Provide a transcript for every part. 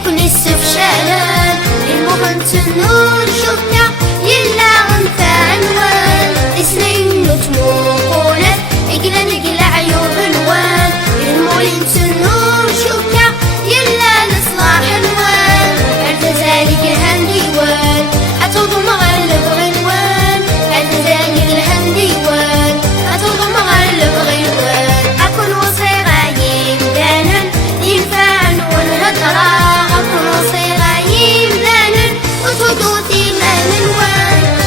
يكون السفشالان المغنت النور شوكا يلا غنفا عنوان إسنين نتموقونات إقلا نقلا عيوب الوان المولين النور شوكا يلا لصلاح عنوان اعتزالك الهنديوان أتوضو مغلب غنوان اعتزالك الهنديوان أتوضو مغلب غنوان أكون وصيغة يمدانا ينفعن والهدرة أكون وصيغة يمدانا وتدوتي ما منوان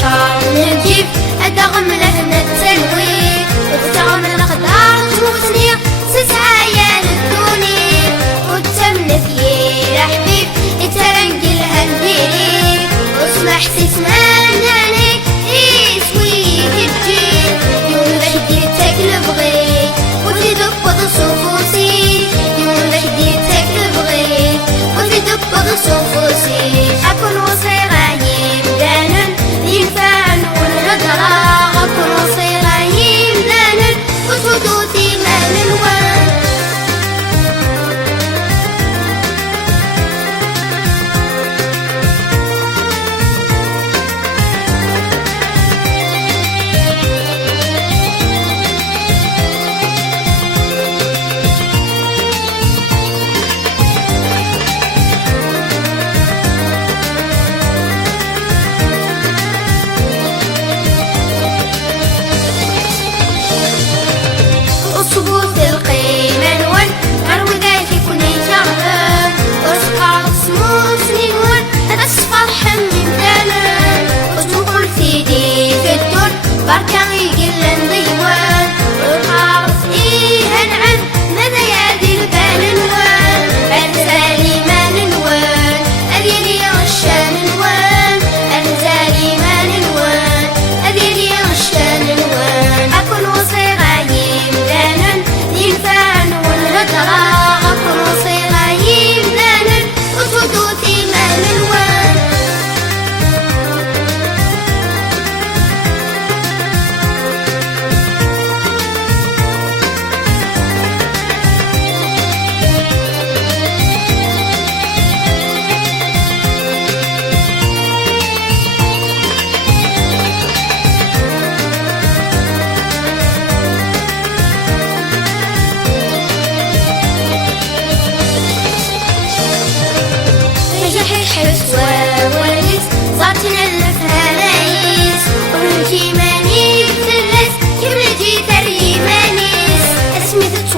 شعر نجيب أدغم لهنا التلوين وتغم الأخضر تموتني تسعى يا للدوني وتمنى في حبيب يترنقل هالديري واسمح تتمناني يسوي الجيل يوم بهدي تقلب غي وتدق صفوسي يوم بهدي تقلب غي وتدق صفوسي أكون وصيغة يمدانا ينفعن والهدرة أكون وصيغة يمدانا وتدوتي ما منوان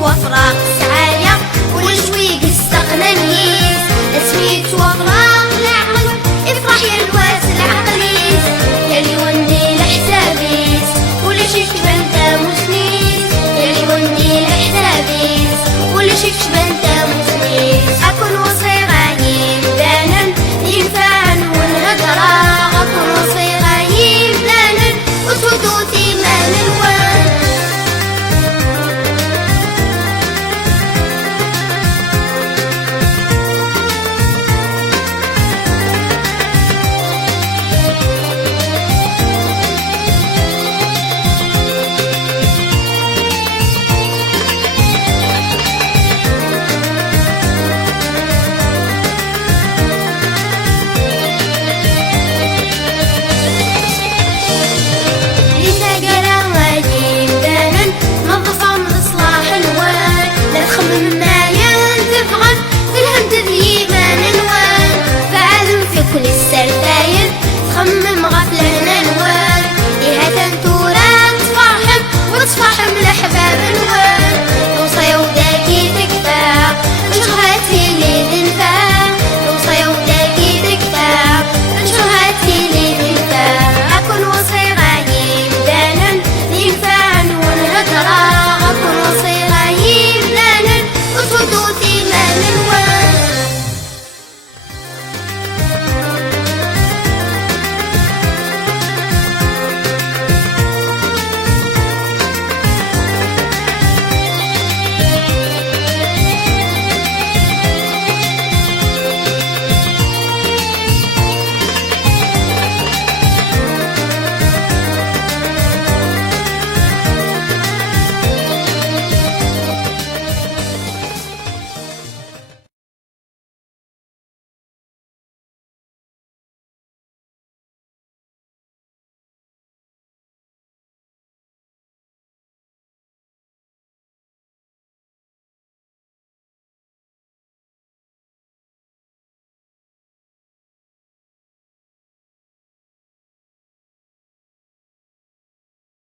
وفراق سعايا والجويق استغنانيس اسميت وفراق العقل افرح يا الواس العقليس يا لي وندي لحسابيس ولا شي شبان مسنيس يا لي وندي لحسابيس ولا شي شبان مسنيس أكون وصيغة يمدانا ينفعن والهدرة أكون وصيغة يمدانا وتودوتي ما ننوان الأحباب